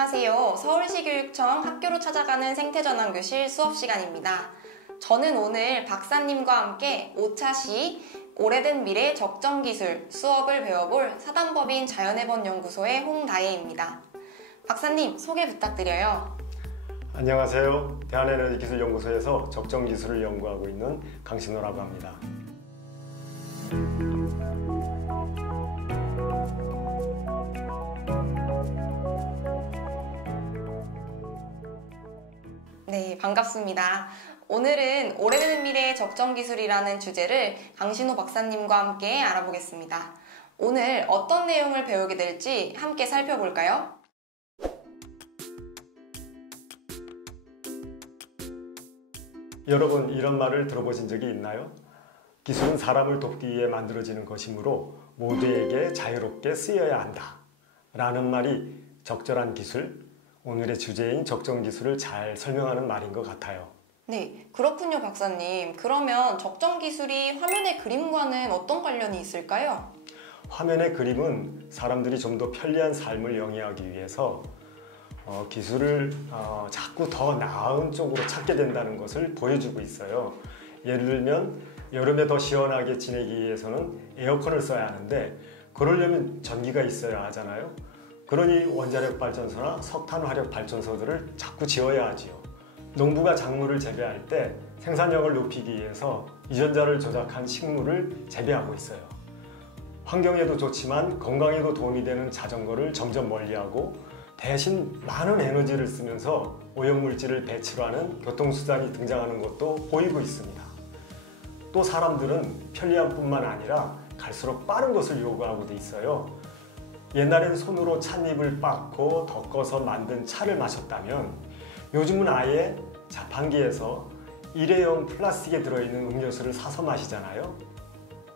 안녕하세요. 서울시교육청 학교로 찾아가는 생태전환교실 수업 시간입니다. 저는 오늘 박사님과 함께 5차시 오래된 미래 적정기술 수업을 배워볼 사단법인 자연해번연구소의 홍다혜입니다. 박사님, 소개 부탁드려요. 안녕하세요. 대한에너지기술연구소에서 적정기술을 연구하고 있는 강신호라고 합니다. 네, 반갑습니다. 오늘은 오래된 미래의 적정기술이라는 주제를 강신호 박사님과 함께 알아보겠습니다. 오늘 어떤 내용을 배우게 될지 함께 살펴볼까요? 여러분, 이런 말을 들어보신 적이 있나요? 기술은 사람을 돕기 위해 만들어지는 것이므로 모두에게 자유롭게 쓰여야 한다 라는 말이 적절한 기술, 오늘의 주제인 적정기술을 잘 설명하는 말인 것 같아요. 네, 그렇군요, 박사님. 그러면 적정기술이 화면의 그림과는 어떤 관련이 있을까요? 화면의 그림은 사람들이 좀 더 편리한 삶을 영위하기 위해서 기술을 자꾸 더 나은 쪽으로 찾게 된다는 것을 보여주고 있어요. 예를 들면 여름에 더 시원하게 지내기 위해서는 에어컨을 써야 하는데 그러려면 전기가 있어야 하잖아요. 그러니 원자력 발전소나 석탄 화력 발전소들을 자꾸 지어야 하지요. 농부가 작물을 재배할 때 생산량을 높이기 위해서 유전자를 조작한 식물을 재배하고 있어요. 환경에도 좋지만 건강에도 도움이 되는 자전거를 점점 멀리하고 대신 많은 에너지를 쓰면서 오염물질을 배치로 하는 교통수단이 등장하는 것도 보이고 있습니다. 또 사람들은 편리함뿐만 아니라 갈수록 빠른 것을 요구하고 돼 있어요. 옛날엔 손으로 찻잎을 빻고 덮어서 만든 차를 마셨다면 요즘은 아예 자판기에서 일회용 플라스틱에 들어있는 음료수를 사서 마시잖아요.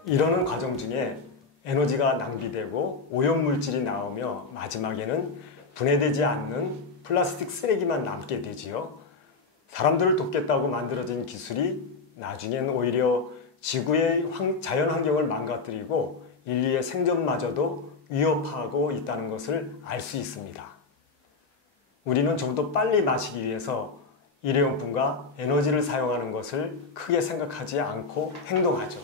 이러는 과정 중에 에너지가 낭비되고 오염물질이 나오며 마지막에는 분해되지 않는 플라스틱 쓰레기만 남게 되지요. 사람들을 돕겠다고 만들어진 기술이 나중엔 오히려 지구의 자연환경을 망가뜨리고 인류의 생존마저도 위협하고 있다는 것을 알 수 있습니다. 우리는 좀 더 빨리 마시기 위해서 일회용품과 에너지를 사용하는 것을 크게 생각하지 않고 행동하죠.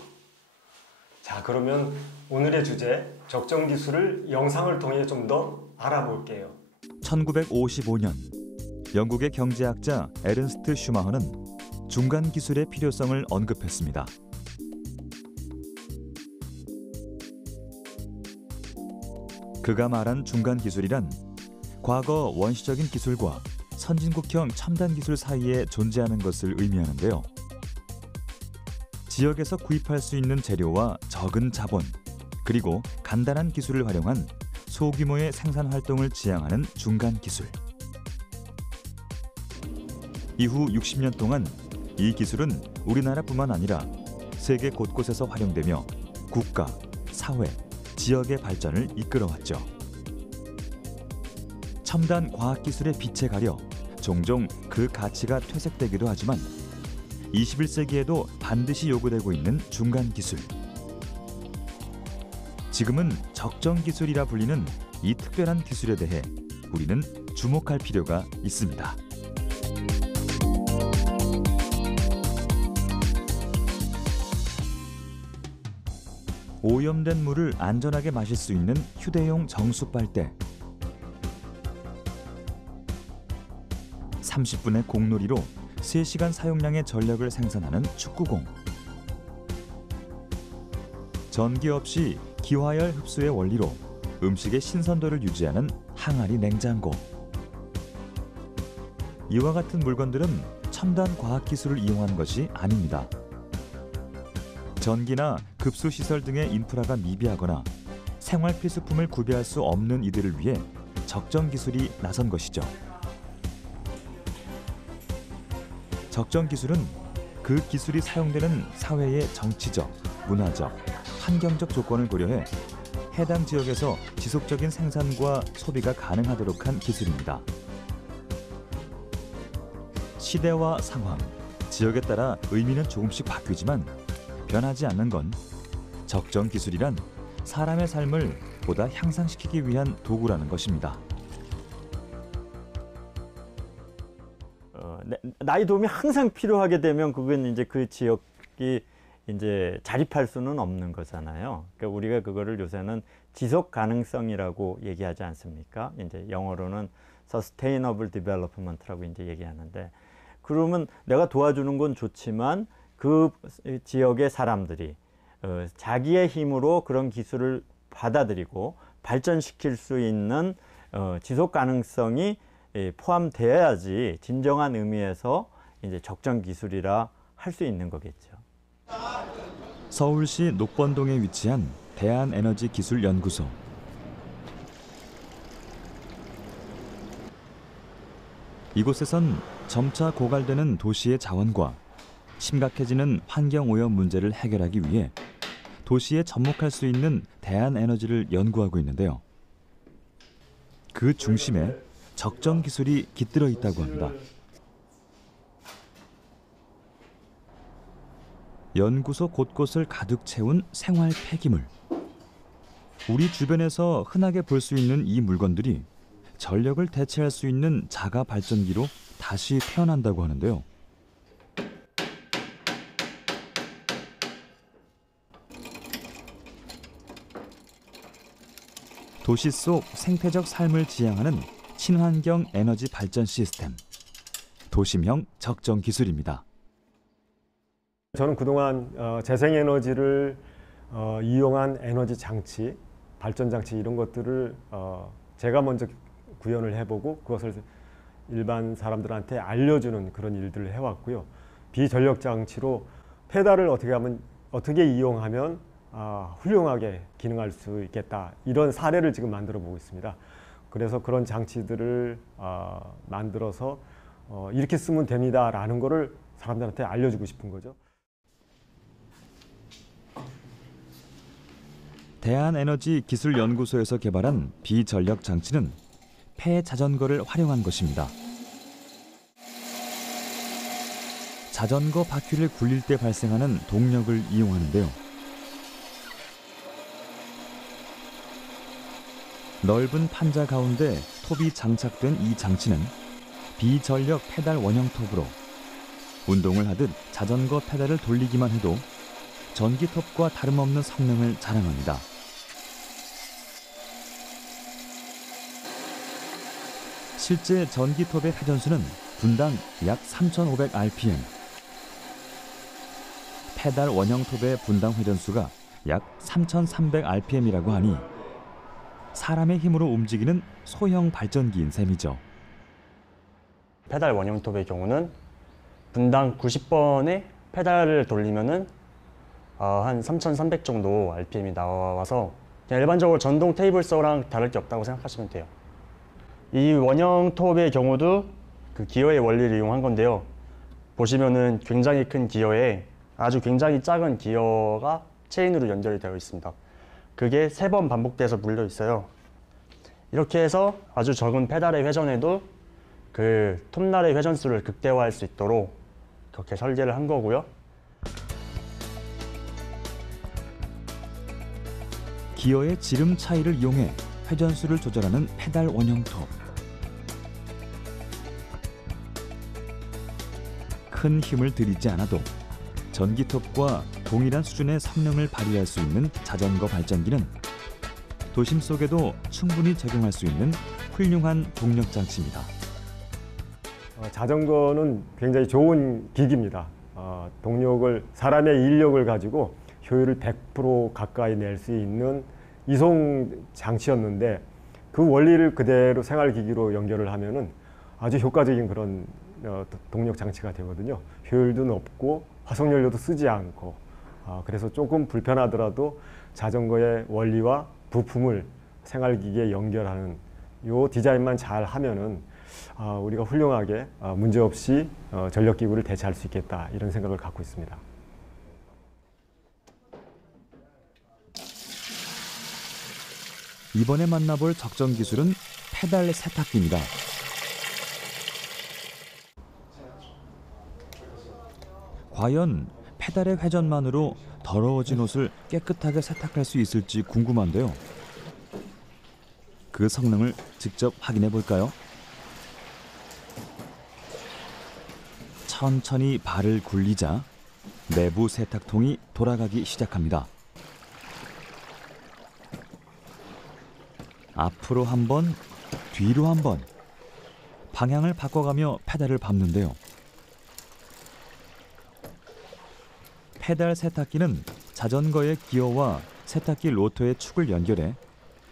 자, 그러면 오늘의 주제 적정기술을 영상을 통해 좀 더 알아볼게요. 1955년 영국의 경제학자 에른스트 슈마허는 중간기술의 필요성을 언급했습니다. 그가 말한 중간기술이란 과거 원시적인 기술과 선진국형 첨단 기술 사이에 존재하는 것을 의미하는데요. 지역에서 구입할 수 있는 재료와 적은 자본, 그리고 간단한 기술을 활용한 소규모의 생산 활동을 지향하는 중간기술. 이후 60년 동안 이 기술은 우리나라뿐만 아니라 세계 곳곳에서 활용되며 국가, 사회, 지역의 발전을 이끌어왔죠. 첨단 과학기술의 빛에 가려 종종 그 가치가 퇴색되기도 하지만 21세기에도 반드시 요구되고 있는 중간기술. 지금은 적정기술이라 불리는 이 특별한 기술에 대해 우리는 주목할 필요가 있습니다. 오염된 물을 안전하게 마실 수 있는 휴대용 정수빨대, 30분의 공놀이로 3시간 사용량의 전력을 생산하는 축구공, 전기 없이 기화열 흡수의 원리로 음식의 신선도를 유지하는 항아리 냉장고. 이와 같은 물건들은 첨단 과학기술을 이용한 것이 아닙니다. 전기나 급수시설 등의 인프라가 미비하거나 생활 필수품을 구비할 수 없는 이들을 위해 적정기술이 나선 것이죠. 적정기술은 그 기술이 사용되는 사회의 정치적, 문화적, 환경적 조건을 고려해 해당 지역에서 지속적인 생산과 소비가 가능하도록 한 기술입니다. 시대와 상황, 지역에 따라 의미는 조금씩 바뀌지만 변하지 않는 건 적정기술이란 사람의 삶을 보다 향상시키기 위한 도구라는 것입니다. 나의 도움이 항상 필요하게 되면 그건 이제 그 지역이 이제 자립할 수는 없는 거잖아요. 그러니까 우리가 그거를 요새는 지속 가능성이라고 얘기하지 않습니까? 이제 영어로는 Sustainable Development라고 이제 얘기하는데, 그러면 내가 도와주는 건 좋지만 그 지역의 사람들이 자기의 힘으로 그런 기술을 받아들이고 발전시킬 수 있는 지속 가능성이 포함되어야지 진정한 의미에서 이제 적정 기술이라 할 수 있는 거겠죠. 서울시 녹번동에 위치한 대한에너지기술연구소. 이곳에선 점차 고갈되는 도시의 자원과 심각해지는 환경오염 문제를 해결하기 위해 도시에 접목할 수 있는 대한에너지를 연구하고 있는데요. 그 중심에 적정 기술이 깃들어 있다고 합니다. 연구소 곳곳을 가득 채운 생활 폐기물. 우리 주변에서 흔하게 볼 수 있는 이 물건들이 전력을 대체할 수 있는 자가 발전기로 다시 태어난다고 하는데요. 도시 속 생태적 삶을 지향하는 친환경 에너지 발전 시스템, 도심형 적정 기술입니다. 저는 그동안 재생에너지를 이용한 에너지 장치, 발전 장치 이런 것들을 제가 먼저 구현을 해보고 그것을 일반 사람들한테 알려주는 그런 일들을 해왔고요. 비전력 장치로 페달을 어떻게 이용하면 훌륭하게 기능할 수 있겠다, 이런 사례를 지금 만들어 보고 있습니다. 그래서 그런 장치들을 만들어서 이렇게 쓰면 됩니다라는 거를 사람들한테 알려주고 싶은 거죠. 대한에너지기술연구소에서 개발한 비전력 장치는 폐자전거를 활용한 것입니다. 자전거 바퀴를 굴릴 때 발생하는 동력을 이용하는데요. 넓은 판자 가운데 톱이 장착된 이 장치는 비전력 페달 원형 톱으로 운동을 하듯 자전거 페달을 돌리기만 해도 전기톱과 다름없는 성능을 자랑합니다. 실제 전기톱의 회전수는 분당 약 3,500rpm, 페달 원형 톱의 분당 회전수가 약 3,300rpm이라고 하니 사람의 힘으로 움직이는 소형 발전기인 셈이죠. 페달 원형 톱의 경우는 분당 90번의 페달을 돌리면은 한 3,300 정도 RPM이 나와서 그냥 일반적으로 전동 테이블 서랑 다를 게 없다고 생각하시면 돼요. 이 원형 톱의 경우도 그 기어의 원리를 이용한 건데요. 보시면은 굉장히 큰 기어에 아주 굉장히 작은 기어가 체인으로 연결이 되어 있습니다. 그게 3번 반복돼서 물려 있어요. 이렇게 해서 아주 적은 페달의 회전에도 그 톱날의 회전수를 극대화할 수 있도록 그렇게 설계를 한 거고요. 기어의 지름 차이를 이용해 회전수를 조절하는 페달 원형 톱. 큰 힘을 들이지 않아도 전기톱과 동일한 수준의 성능을 발휘할 수 있는 자전거 발전기는 도심 속에도 충분히 적용할 수 있는 훌륭한 동력 장치입니다. 자전거는 굉장히 좋은 기기입니다. 동력을, 사람의 인력을 가지고 효율을 100% 가까이 낼 수 있는 이송 장치였는데, 그 원리를 그대로 생활기기로 연결을 하면은 아주 효과적인 그런 동력 장치가 되거든요. 효율도 높고 화석연료도 쓰지 않고, 그래서 조금 불편하더라도 자전거의 원리와 부품을 생활기기에 연결하는 요 디자인만 잘 하면은 우리가 훌륭하게 문제없이 전력기구를 대체할 수 있겠다, 이런 생각을 갖고 있습니다. 이번에 만나볼 적정 기술은 페달 세탁기입니다. 과연 페달의 회전만으로 더러워진 옷을 깨끗하게 세탁할 수 있을지 궁금한데요. 그 성능을 직접 확인해 볼까요? 천천히 발을 굴리자 내부 세탁통이 돌아가기 시작합니다. 앞으로 한 번, 뒤로 한 번, 방향을 바꿔가며 페달을 밟는데요. 페달 세탁기는 자전거의 기어와 세탁기 로터의 축을 연결해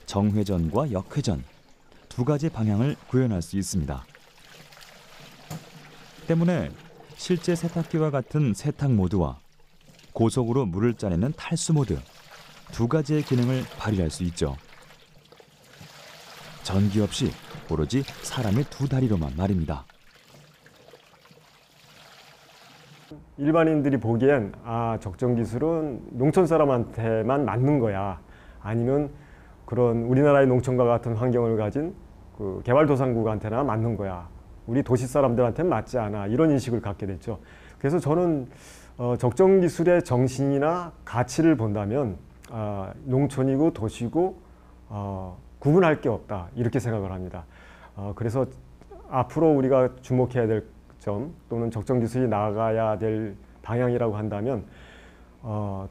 정회전과 역회전 두 가지 방향을 구현할 수 있습니다. 때문에 실제 세탁기와 같은 세탁 모드와 고속으로 물을 짜내는 탈수 모드 두 가지의 기능을 발휘할 수 있죠. 전기 없이 오로지 사람의 두 다리로만 말입니다. 일반인들이 보기엔 적정 기술은 농촌 사람한테만 맞는 거야. 아니면 그런 우리나라의 농촌과 같은 환경을 가진 그 개발도상국한테나 맞는 거야. 우리 도시 사람들한테는 맞지 않아. 이런 인식을 갖게 됐죠. 그래서 저는 적정 기술의 정신이나 가치를 본다면 농촌이고 도시고 구분할 게 없다. 이렇게 생각을 합니다. 그래서 앞으로 우리가 주목해야 될 점 또는 적정 기술이 나아가야 될 방향이라고 한다면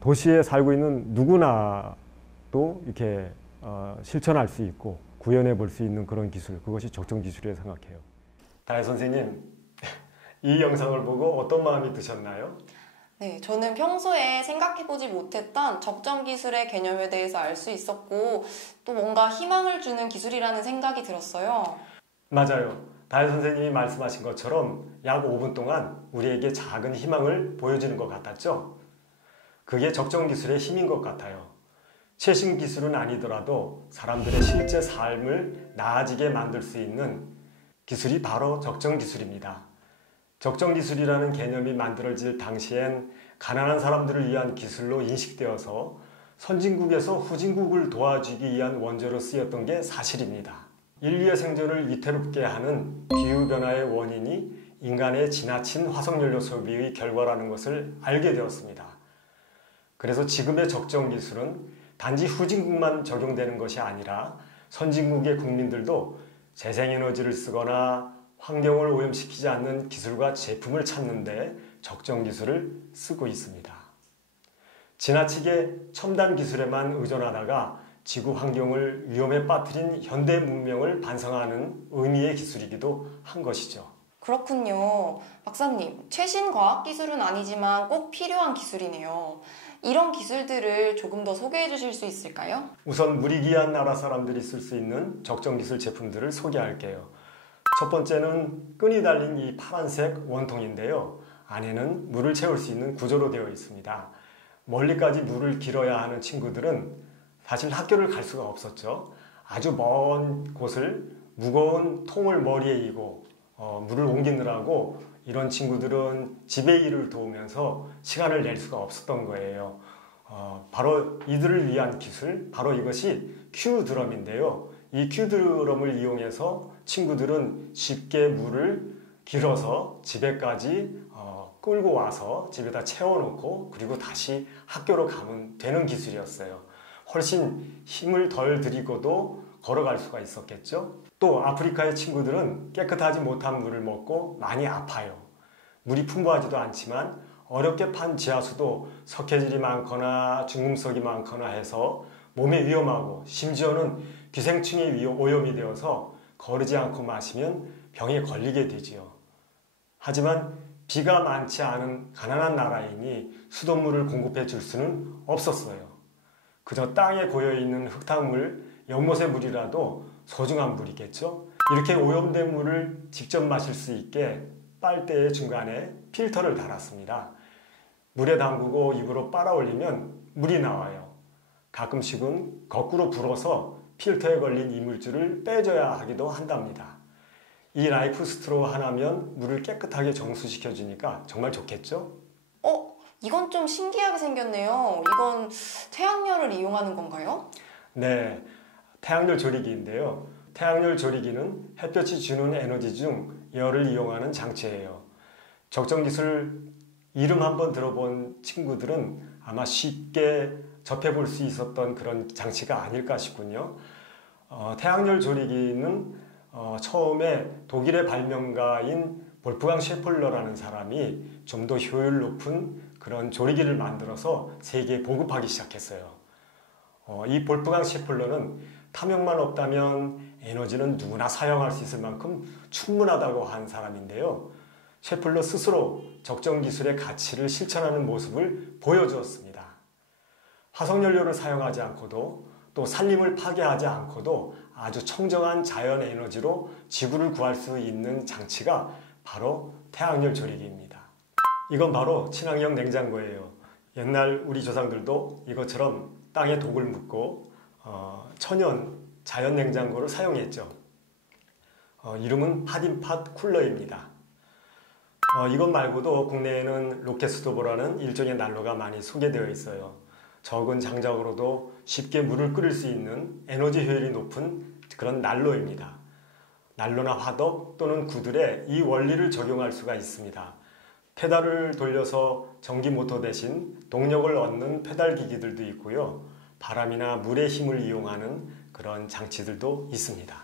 도시에 살고 있는 누구나도 이렇게 실천할 수 있고 구현해 볼 수 있는 그런 기술, 그것이 적정 기술이라고 생각해요. 다혜 선생님, 이 영상을 보고 어떤 마음이 드셨나요? 네, 저는 평소에 생각해보지 못했던 적정 기술의 개념에 대해서 알 수 있었고 또 뭔가 희망을 주는 기술이라는 생각이 들었어요. 맞아요. 다혜 선생님이 말씀하신 것처럼 약 5분 동안 우리에게 작은 희망을 보여주는 것 같았죠? 그게 적정 기술의 힘인 것 같아요. 최신 기술은 아니더라도 사람들의 실제 삶을 나아지게 만들 수 있는 기술이 바로 적정 기술입니다. 적정 기술이라는 개념이 만들어질 당시엔 가난한 사람들을 위한 기술로 인식되어서 선진국에서 후진국을 도와주기 위한 원조로 쓰였던 게 사실입니다. 인류의 생존을 위태롭게 하는 기후변화의 원인이 인간의 지나친 화석연료 소비의 결과라는 것을 알게 되었습니다. 그래서 지금의 적정 기술은 단지 후진국만 적용되는 것이 아니라 선진국의 국민들도 재생에너지를 쓰거나 환경을 오염시키지 않는 기술과 제품을 찾는데 적정 기술을 쓰고 있습니다. 지나치게 첨단 기술에만 의존하다가 지구 환경을 위험에 빠뜨린 현대 문명을 반성하는 의미의 기술이기도 한 것이죠. 그렇군요. 박사님, 최신 과학 기술은 아니지만 꼭 필요한 기술이네요. 이런 기술들을 조금 더 소개해 주실 수 있을까요? 우선 물이 귀한 나라 사람들이 쓸 수 있는 적정 기술 제품들을 소개할게요. 첫 번째는 끈이 달린 이 파란색 원통인데요. 안에는 물을 채울 수 있는 구조로 되어 있습니다. 멀리까지 물을 길어야 하는 친구들은 사실 학교를 갈 수가 없었죠. 아주 먼 곳을 무거운 통을 머리에 이고 물을 옮기느라고 이런 친구들은 집의 일을 도우면서 시간을 낼 수가 없었던 거예요. 바로 이들을 위한 기술, 바로 이것이 큐드럼인데요. 이 큐드럼을 이용해서 친구들은 쉽게 물을 길어서 집에까지 끌고 와서 집에다 채워놓고 그리고 다시 학교로 가면 되는 기술이었어요. 훨씬 힘을 덜 들이고도 걸어갈 수가 있었겠죠. 또 아프리카의 친구들은 깨끗하지 못한 물을 먹고 많이 아파요. 물이 풍부하지도 않지만 어렵게 판 지하수도 석회질이 많거나 중금속이 많거나 해서 몸에 위험하고 심지어는 기생충이 오염이 되어서 거르지 않고 마시면 병에 걸리게 되지요. 하지만 비가 많지 않은 가난한 나라이니 수돗물을 공급해 줄 수는 없었어요. 그저 땅에 고여있는 흙탕물, 연못의 물이라도 소중한 물이겠죠. 이렇게 오염된 물을 직접 마실 수 있게 빨대의 중간에 필터를 달았습니다. 물에 담그고 입으로 빨아올리면 물이 나와요. 가끔씩은 거꾸로 불어서 필터에 걸린 이물질을 빼줘야 하기도 한답니다. 이 라이프 스트로 하나면 물을 깨끗하게 정수시켜주니까 정말 좋겠죠? 이건 좀 신기하게 생겼네요. 이건 태양열을 이용하는 건가요? 네, 태양열 조리기인데요. 태양열 조리기는 햇볕이 주는 에너지 중 열을 이용하는 장치예요. 적정 기술 이름 한번 들어본 친구들은 아마 쉽게 접해볼 수 있었던 그런 장치가 아닐까 싶군요. 태양열 조리기는 처음에 독일의 발명가인 볼프강 셰플러라는 사람이 좀 더 효율 높은 그런 조리기를 만들어서 세계에 보급하기 시작했어요. 이 볼프강 셰플러는 탐욕만 없다면 에너지는 누구나 사용할 수 있을 만큼 충분하다고 한 사람인데요. 셰플러 스스로 적정 기술의 가치를 실천하는 모습을 보여주었습니다. 화석연료를 사용하지 않고도 또 산림을 파괴하지 않고도 아주 청정한 자연 에너지로 지구를 구할 수 있는 장치가 바로 태양열 조리기입니다. 이건 바로 친환경 냉장고예요. 옛날 우리 조상들도 이것처럼 땅에 독을 묻고 천연 자연 냉장고를 사용했죠. 이름은 팟인팟 쿨러입니다. 이것 말고도 국내에는 로켓스토브라는 일종의 난로가 많이 소개되어 있어요. 적은 장작으로도 쉽게 물을 끓일 수 있는 에너지 효율이 높은 그런 난로입니다. 난로나 화덕 또는 구들에 이 원리를 적용할 수가 있습니다. 페달을 돌려서 전기 모터 대신 동력을 얻는 페달 기기들도 있고요. 바람이나 물의 힘을 이용하는 그런 장치들도 있습니다.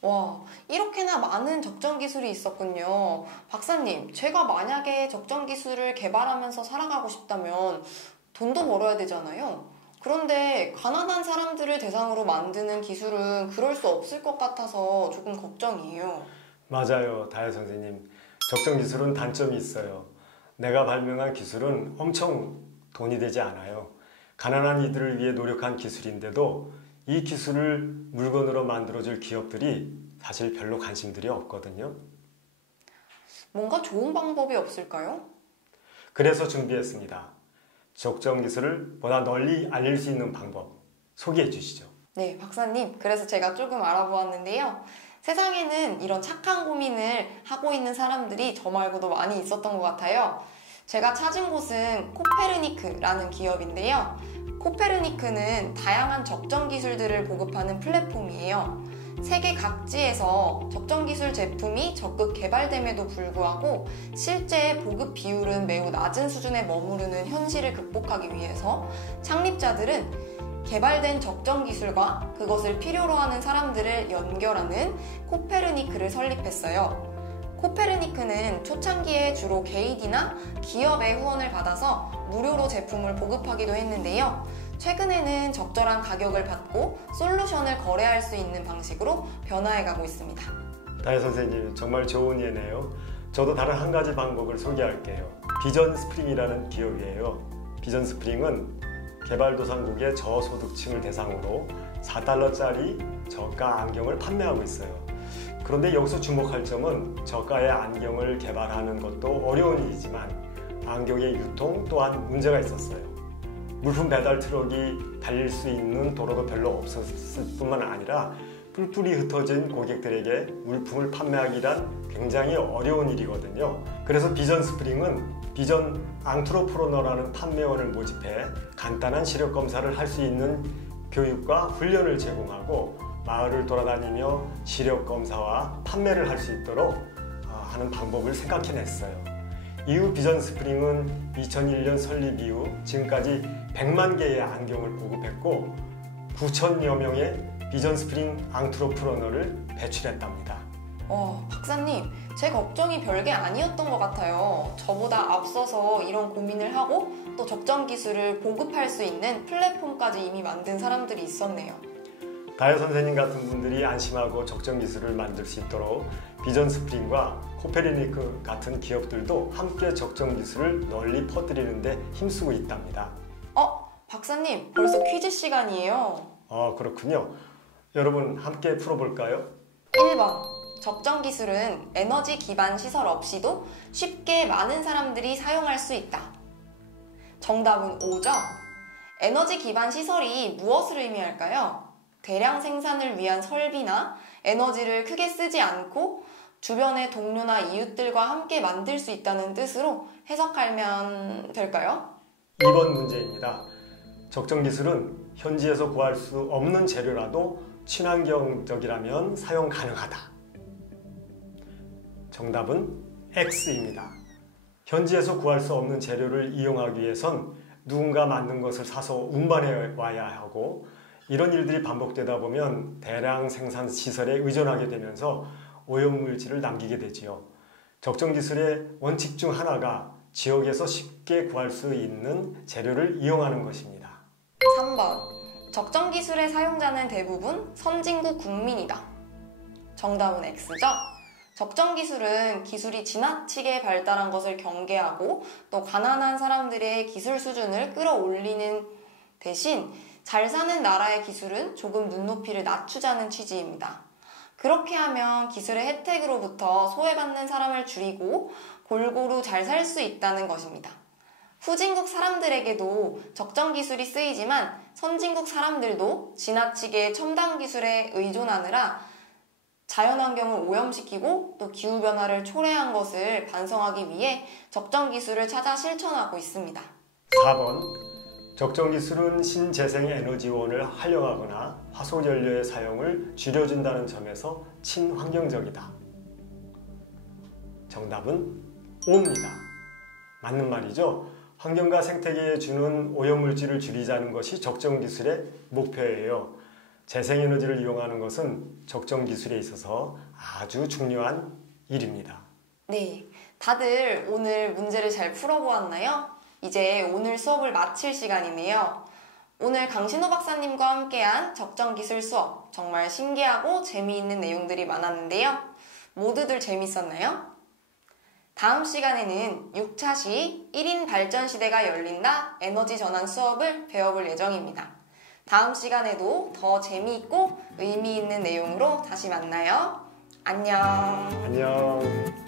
와, 이렇게나 많은 적정 기술이 있었군요. 박사님, 제가 만약에 적정 기술을 개발하면서 살아가고 싶다면 돈도 벌어야 되잖아요. 그런데 가난한 사람들을 대상으로 만드는 기술은 그럴 수 없을 것 같아서 조금 걱정이에요. 맞아요, 다혜 선생님. 적정 기술은 단점이 있어요. 내가 발명한 기술은 엄청 돈이 되지 않아요. 가난한 이들을 위해 노력한 기술인데도 이 기술을 물건으로 만들어줄 기업들이 사실 별로 관심들이 없거든요. 뭔가 좋은 방법이 없을까요? 그래서 준비했습니다. 적정 기술을 보다 널리 알릴 수 있는 방법 소개해 주시죠. 네, 박사님. 그래서 제가 조금 알아보았는데요. 세상에는 이런 착한 고민을 하고 있는 사람들이 저 말고도 많이 있었던 것 같아요. 제가 찾은 곳은 코페르니크라는 기업인데요. 코페르니크는 다양한 적정 기술들을 보급하는 플랫폼이에요. 세계 각지에서 적정 기술 제품이 적극 개발됨에도 불구하고 실제 보급 비율은 매우 낮은 수준에 머무르는 현실을 극복하기 위해서 창립자들은 개발된 적정 기술과 그것을 필요로 하는 사람들을 연결하는 코페르니크를 설립했어요. 코페르니크는 초창기에 주로 개인이나 기업의 후원을 받아서 무료로 제품을 보급하기도 했는데요. 최근에는 적절한 가격을 받고 솔루션을 거래할 수 있는 방식으로 변화해가고 있습니다. 다혜 선생님, 정말 좋은 예네요. 저도 다른 한 가지 방법을 소개할게요. 비전 스프링이라는 기업이에요. 비전 스프링은 개발도상국의 저소득층을 대상으로 4달러짜리 저가 안경을 판매하고 있어요. 그런데 여기서 주목할 점은 저가의 안경을 개발하는 것도 어려운 일이지만 안경의 유통 또한 문제가 있었어요. 물품 배달 트럭이 달릴 수 있는 도로도 별로 없었을 뿐만 아니라 뿔뿔이 흩어진 고객들에게 물품을 판매하기란 굉장히 어려운 일이거든요. 그래서 비전 스프링은 비전 앙트로프로너라는 판매원을 모집해 간단한 시력 검사를 할 수 있는 교육과 훈련을 제공하고 마을을 돌아다니며 시력 검사와 판매를 할 수 있도록 하는 방법을 생각해냈어요. 이후 비전 스프링은 2001년 설립 이후 지금까지 100만 개의 안경을 보급했고 9,000여 명의 비전 스프링 앙트로프러너를 배출했답니다. 박사님, 제 걱정이 별게 아니었던 것 같아요. 저보다 앞서서 이런 고민을 하고 또 적정 기술을 보급할 수 있는 플랫폼까지 이미 만든 사람들이 있었네요. 다혜 선생님 같은 분들이 안심하고 적정 기술을 만들 수 있도록 비전 스프링과 코페르니크 같은 기업들도 함께 적정 기술을 널리 퍼뜨리는 데 힘쓰고 있답니다. 박사님, 벌써 퀴즈 시간이에요. 그렇군요. 여러분 함께 풀어볼까요? 1번. 적정 기술은 에너지 기반 시설 없이도 쉽게 많은 사람들이 사용할 수 있다. 정답은 5죠. 에너지 기반 시설이 무엇을 의미할까요? 대량 생산을 위한 설비나 에너지를 크게 쓰지 않고 주변의 동료나 이웃들과 함께 만들 수 있다는 뜻으로 해석하면 될까요? 2번 문제입니다. 적정 기술은 현지에서 구할 수 없는 재료라도 친환경적이라면 사용 가능하다. 정답은 X입니다. 현지에서 구할 수 없는 재료를 이용하기 위해선 누군가 만든 것을 사서 운반해 와야 하고 이런 일들이 반복되다 보면 대량 생산 시설에 의존하게 되면서 오염물질을 남기게 되지요. 적정 기술의 원칙 중 하나가 지역에서 쉽게 구할 수 있는 재료를 이용하는 것입니다. 3번. 적정 기술의 사용자는 대부분 선진국 국민이다. 정답은 X죠? 적정 기술은 기술이 지나치게 발달한 것을 경계하고 또 가난한 사람들의 기술 수준을 끌어올리는 대신 잘 사는 나라의 기술은 조금 눈높이를 낮추자는 취지입니다. 그렇게 하면 기술의 혜택으로부터 소외받는 사람을 줄이고 골고루 잘 살 수 있다는 것입니다. 후진국 사람들에게도 적정 기술이 쓰이지만 선진국 사람들도 지나치게 첨단 기술에 의존하느라 자연환경을 오염시키고 또 기후변화를 초래한 것을 반성하기 위해 적정 기술을 찾아 실천하고 있습니다. 4번. 적정 기술은 신재생 에너지원을 활용하거나 화석연료의 사용을 줄여준다는 점에서 친환경적이다. 정답은 O입니다. 맞는 말이죠. 환경과 생태계에 주는 오염물질을 줄이자는 것이 적정 기술의 목표예요. 재생에너지를 이용하는 것은 적정 기술에 있어서 아주 중요한 일입니다. 네, 다들 오늘 문제를 잘 풀어보았나요? 이제 오늘 수업을 마칠 시간이네요. 오늘 강신호 박사님과 함께한 적정기술 수업 정말 신기하고 재미있는 내용들이 많았는데요. 모두들 재밌었나요? 다음 시간에는 6차시 1인 발전 시대가 열린다 에너지 전환 수업을 배워볼 예정입니다. 다음 시간에도 더 재미있고 의미 있는 내용으로 다시 만나요. 안녕. 안녕.